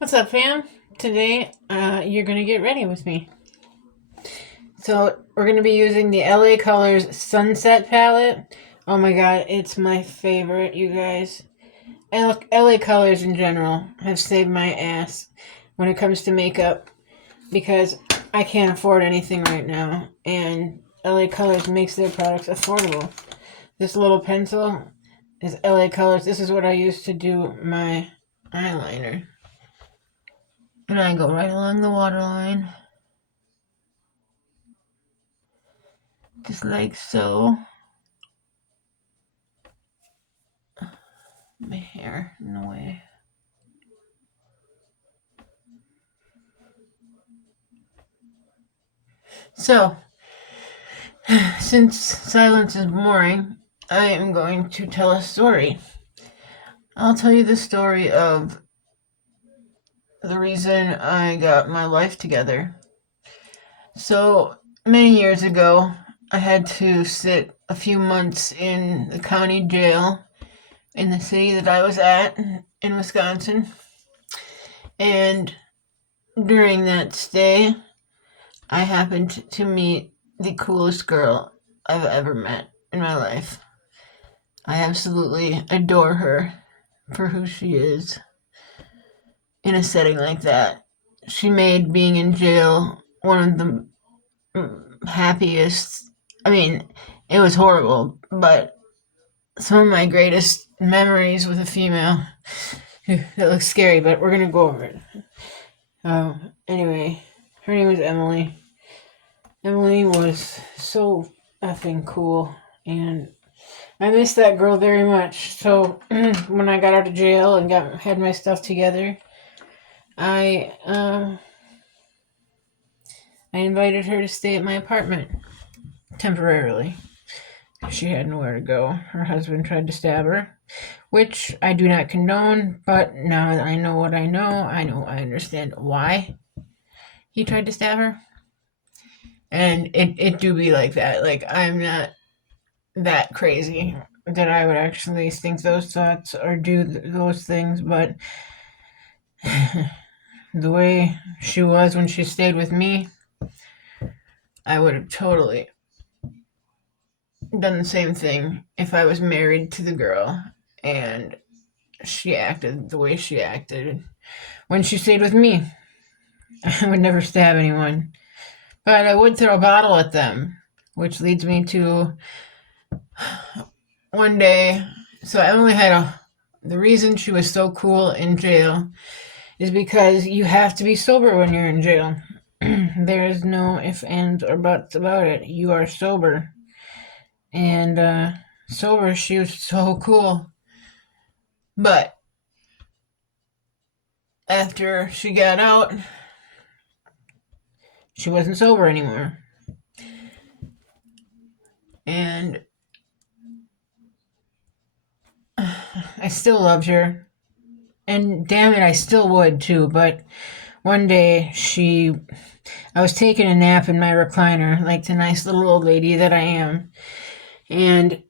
What's up, fam? Today, you're gonna get ready with me. So, we're gonna be using the LA Colors Sunset Palette. Oh my god, it's my favorite, you guys. LA Colors in general have saved my ass when it comes to makeup because I can't afford anything right now, and LA Colors makes their products affordable. This little pencil is LA Colors. This is what I use to do my eyeliner. And I go right along the waterline, just like so. My hair in the way. So, since silence is boring, I am going to tell a story. I'll tell you the story of the reason I got my life together. So, many years ago, I had to sit a few months in the county jail in the city that I was at in Wisconsin. And during that stay, I happened to meet the coolest girl I've ever met in my life. I absolutely adore her for who she is in a setting like that. She made being in jail one of the happiest. I mean, it was horrible, but some of my greatest memories with a female. That looks scary, but we're gonna go over it. Anyway, her name was Emily. Emily was so effing cool, and I miss that girl very much. So when I got out of jail and had my stuff together, I I invited her to stay at my apartment temporarily. She had nowhere to go. Her husband tried to stab her, which I do not condone. But now that I know what I know, I understand why he tried to stab her. And it do be like that. Like, I'm not that crazy that I would actually think those thoughts or do those things, but the way she was when she stayed with me, I would have totally done the same thing if I was married to the girl and she acted the way she acted when she stayed with me. I would never stab anyone, but I would throw a bottle at them, which leads me to one day. So Emily had the reason she was so cool in jail is because you have to be sober when you're in jail. There is no ifs, ands, or buts about it. You are sober. And sober, she was so cool. But after she got out, she wasn't sober anymore. And I still loved her. And damn it, I still would too. But one day I was taking a nap in my recliner, like the nice little old lady that I am. And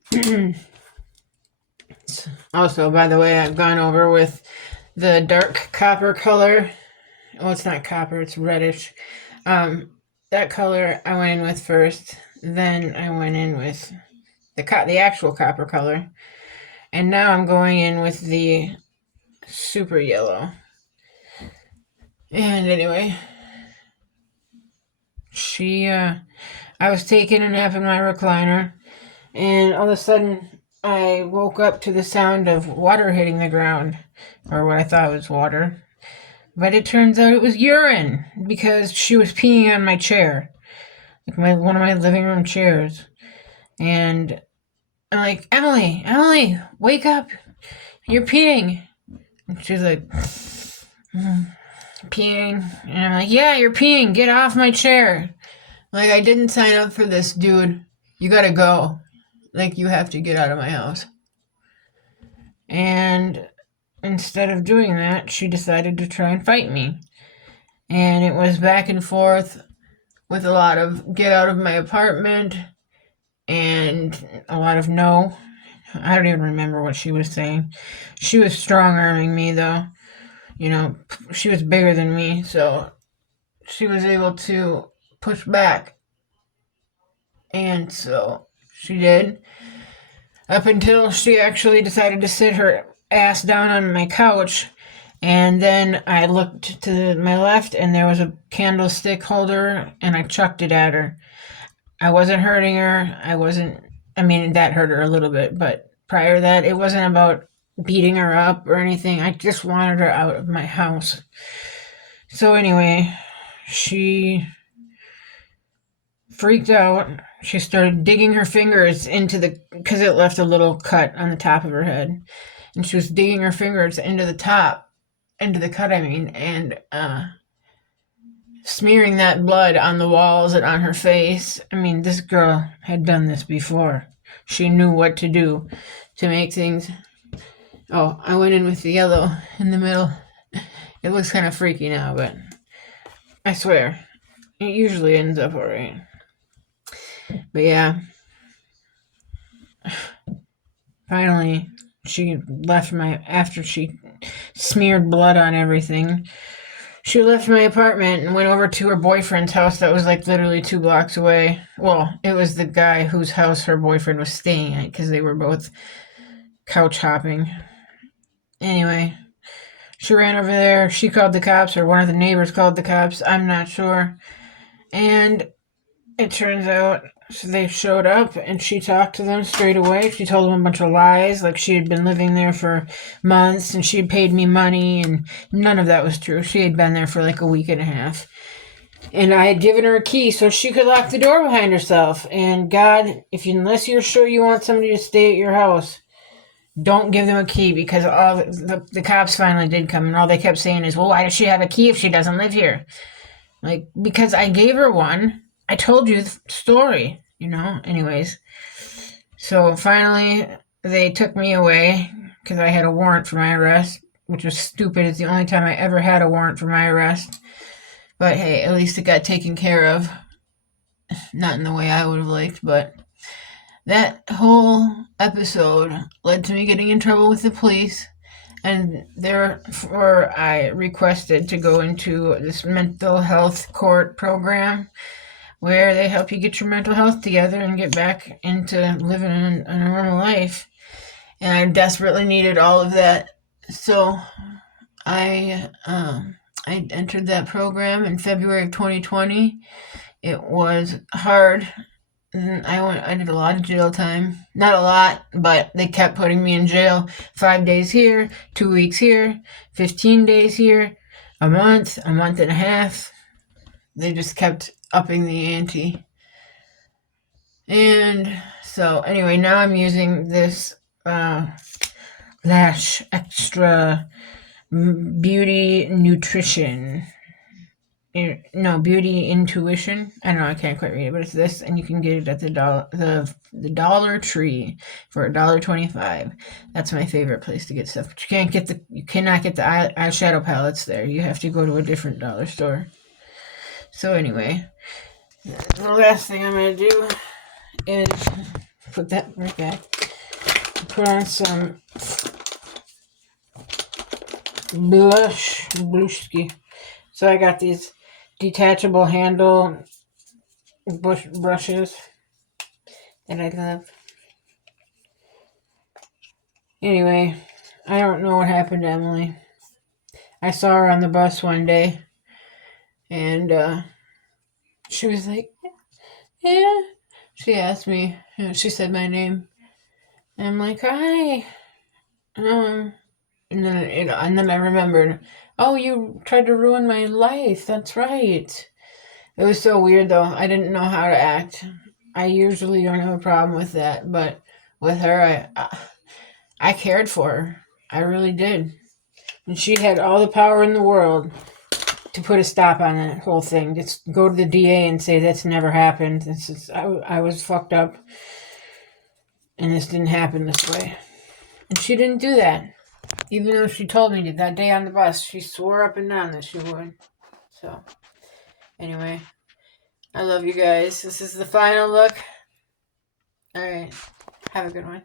also, by the way, I've gone over with the dark copper color. Oh, it's not copper, it's reddish. That color I went in with first. Then I went in with the actual copper color. And now I'm going in with the super yellow. And anyway, I was taking a nap in my recliner, and all of a sudden, I woke up to the sound of water hitting the ground, or what I thought was water. But it turns out it was urine, because she was peeing on my chair, like one of my living room chairs. And I'm like, Emily, wake up, you're peeing. And she's like, peeing. And I'm like, yeah, you're peeing, get off my chair. Like, I didn't sign up for this, dude. You gotta go. Like, you have to get out of my house. And instead of doing that, she decided to try and fight me. And it was back and forth with a lot of get out of my apartment and a lot of no. I don't even remember what she was saying. She was strong arming me, though. she was bigger than me, so she was able to push back. And so she did, up until she actually decided to sit her ass down on my couch. And then I looked to my left, and there was a candlestick holder, and I chucked it at her. I wasn't hurting her. I mean, that hurt her a little bit, but prior to that, it wasn't about beating her up or anything. I just wanted her out of my house. So anyway, she freaked out. She started digging her fingers because it left a little cut on the top of her head. And she was digging her fingers into the cut, and smearing that blood on the walls and on her face. I mean, this girl had done this before. She knew what to do to make things. Oh, I went in with the yellow in the middle. It looks kind of freaky now, but I swear, it usually ends up alright. But yeah, finally, she left after she smeared blood on everything. She left my apartment and went over to her boyfriend's house that was like literally 2 blocks away. Well, it was the guy whose house her boyfriend was staying at because they were both couch hopping. Anyway, she ran over there. She called the cops, or one of the neighbors called the cops. I'm not sure. And it turns out they showed up, and she talked to them straight away. She told them a bunch of lies, like she had been living there for months and she had paid me money, and none of that was true. She had been there for like a week and a half. And I had given her a key so she could lock the door behind herself. And God, unless you're sure you want somebody to stay at your house, don't give them a key, because all the cops finally did come, and all they kept saying is, well, why does she have a key if she doesn't live here? Like, because I gave her one. I told you the story, Anyways, so finally they took me away because I had a warrant for my arrest, which was stupid. It's the only time I ever had a warrant for my arrest. But hey, at least it got taken care of. Not in the way I would have liked, but that whole episode led to me getting in trouble with the police, and therefore I requested to go into this mental health court program where they help you get your mental health together and get back into living a normal life. And I desperately needed all of that. So I entered that program in February of 2020. It was hard. I did a lot of jail time. Not a lot, but they kept putting me in jail. 5 days here, 2 weeks here, 15 days here, a month and a half. They just kept upping the ante. And so anyway, now I'm using this Lash Extra Beauty Nutrition. No, Beauty Intuition. I don't know, I can't quite read it, but it's this, and you can get it at the Dollar Tree for $1.25. That's my favorite place to get stuff. But you cannot get the eyeshadow palettes there. You have to go to a different dollar store. So anyway, the last thing I'm gonna do is put that right back. Put on some blushki. So I got these detachable handle brushes that I love. Anyway, I don't know what happened to Emily. I saw her on the bus one day, and she was like, yeah. She asked me, she said my name, and I'm like, hi. And then I remembered, oh, you tried to ruin my life. That's right. It was so weird, though. I didn't know how to act. I usually don't have a problem with that, but with her, I cared for her. I really did. And she had all the power in the world to put a stop on that whole thing. Just go to the DA and say that's never happened. I was fucked up, and this didn't happen this way. And she didn't do that. Even though she told me that day on the bus, she swore up and down that she would. So, anyway, I love you guys. This is the final look. All right. Have a good one.